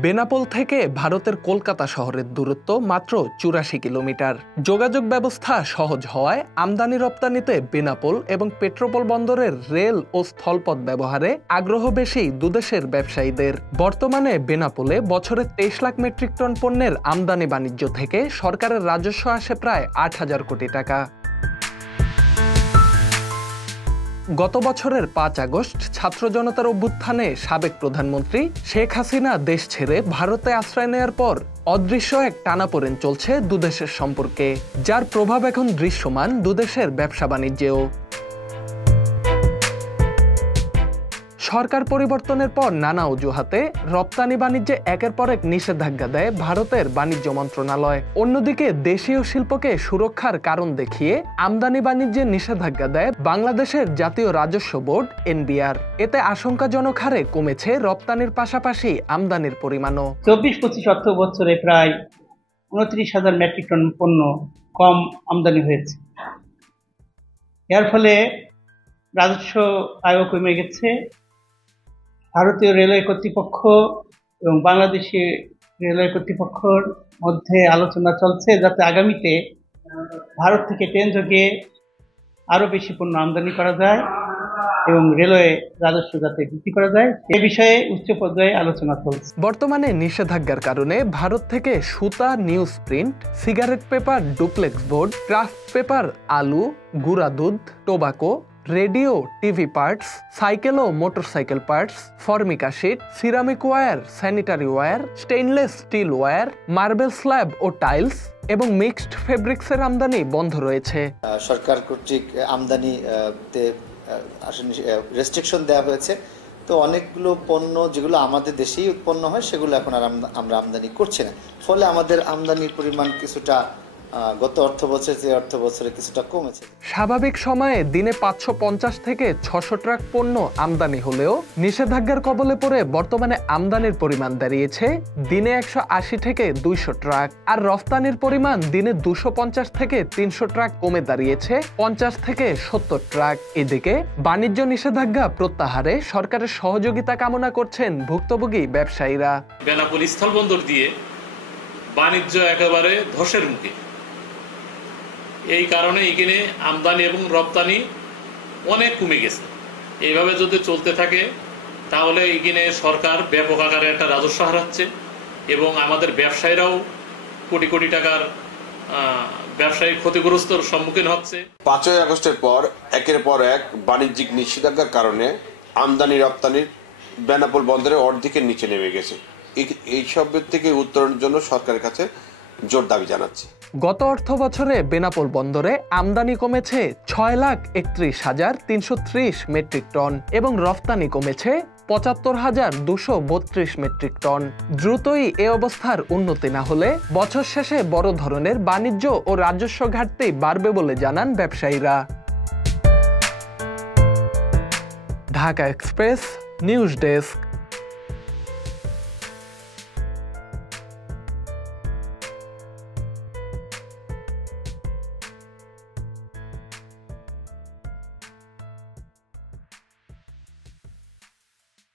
বেনাপোল থেকে ভারতের কলকাতা শহরের দূরত্ব মাত্র ৮৪ কিলোমিটার। যোগাযোগ ব্যবস্থা সহজ হওয়ায় আমদানি রপ্তানিতে বেনাপোল এবং পেট্রোপোল বন্দরের রেল ও স্থলপথ ব্যবহারে আগ্রহ বেশি দুদেশের ব্যবসায়ীদের। বর্তমানে বেনাপোলে বছরে ২৩ লাখ মেট্রিক টন পণ্যের আমদানি বাণিজ্য থেকে সরকারের রাজস্ব আসে প্রায় ৮,০০০ কোটি টাকা। গত বছরের ৫ আগস্ট ছাত্র জনতার অভ্যুত্থানে সাবেক প্রধানমন্ত্রী শেখ হাসিনা দেশ ছেড়ে ভারতে আশ্রয় নেয়ার পর অদৃশ্য এক টানাপোড়েন চলছে দুদেশের সম্পর্কে, যার প্রভাব এখন দৃশ্যমান দুদেশের ব্যবসা বাণিজ্যেও। সরকার পরিবর্তনের পর নানা অজুহাতে রপ্তানি বাণিজ্যে একের পর এক নিষেধাজ্ঞা দেয় ভারতের বাণিজ্য মন্ত্রণালয়। অন্যদিকে দেশীয় শিল্পকে সুরক্ষার কারণ দেখিয়ে আমদানি বাণিজ্যে নিষেধাজ্ঞা দেয় বাংলাদেশের জাতীয় রাজস্ব বোর্ড এনবিআর। এতে আশঙ্কাজনক হারে কমেছে রপ্তানির পাশাপাশি আমদানির পরিমাণও। ২৪-২৫ অর্থ বছরে প্রায় ২৯,০০০ মেট্রিক টন পণ্য কম আমদানি হয়েছে। এর ফলে রাজস্ব আয়ও কমে গেছে। ভারতীয় রেলওয়ে কর্তৃপক্ষ এবং বাংলাদেশি রেলওয়ে কর্তৃপক্ষের মধ্যে আলোচনা চলছে যাতে আগামীতে ভারত থেকে ট্রেন যোগে আরও বেশি পণ্য আমদানি করা যায় এবং রেলওয়ে রাজস্ব যাতে বৃদ্ধি করা যায় এ বিষয়ে উচ্চ পর্যায়ে আলোচনা চলছে। বর্তমানে নিষেধাজ্ঞার কারণে ভারত থেকে সুতা, news print, cigarette paper, duplex board, craft paper, আলু, গুঁড়া দুধ, tobacco, radio, TV parts, cycle ও motorcycle parts, formica sheet, ceramic ware, sanitary ware, stainless steel ware, marble slab ও টাইলস এবং মিক্সড ফেব্রিক্সের আমদানি বন্ধ রয়েছে। সরকার কর্তৃক আমদানিতে রেস্ট্রিকশন দেওয়া হয়েছে, তো অনেকগুলো পণ্য যেগুলো আমাদের দেশেই উৎপন্ন হয় সেগুলো এখন আর আমরা আমদানি করছি না। ফলে আমাদের আমদানির পরিমাণ কিছুটা গত অর্থ বছরে কিছুটা কমেছে। স্বাভাবিক সময়ে দিনে ৫৫০ থেকে ৬০০ ট্রাক পণ্য আমদানি হলেও নিষেধাজ্ঞার কবলে পড়ে বর্তমানে আমদানির পরিমাণ দাঁড়িয়েছে দিনে ১৮০ থেকে ২০০ ট্রাক, আর রফতানির পরিমাণ দিনে ২৫০ থেকে ৩০০ ট্রাক কমে দাঁড়িয়েছে ৫০ থেকে ৭০ ট্রাক। এদিকে বাণিজ্য নিষেধাজ্ঞা প্রত্যাহারে সরকারের সহযোগিতা কামনা করছেন ভুক্তভোগী ব্যবসায়ীরা। বেনাপোল স্থলবন্দর দিয়ে বাণিজ্য একেবারে ধসের মুখে। এই কারণে এখানে আমদানি এবং রপ্তানি অনেক কমে গেছে। এইভাবে যদি চলতে থাকে তাহলে এখানে সরকার ব্যাপক আকারে একটা রাজস্ব হারাচ্ছে এবং আমাদের ব্যবসায়ীরাও কোটি কোটি টাকার ব্যবসায়িক ক্ষতিগ্রস্তর সম্মুখীন হচ্ছে। ৫ই আগস্টের পর একের পর এক বাণিজ্যিক নিষেধাজ্ঞার কারণে আমদানি রপ্তানির বেনাপোল বন্দরে অর্ধেকের নিচে নেমে গেছে। এইসবের থেকে উত্তরণের জন্য সরকারের কাছে জোর দাবি জানাচ্ছি। গত অর্থ বছরে বেনাপোল বন্দরে আমদানি কমেছে ৬,৩১,৩৩০ মেট্রিক টন এবং রফতানি কমেছে ৭৫,২৩২ মেট্রিক টন। দ্রুতই এ অবস্থার উন্নতি না হলে বছর শেষে বড় ধরনের বাণিজ্য ও রাজস্ব ঘাটতি বাড়বে বলে জানান ব্যবসায়ীরা। Dhaka express, news desk.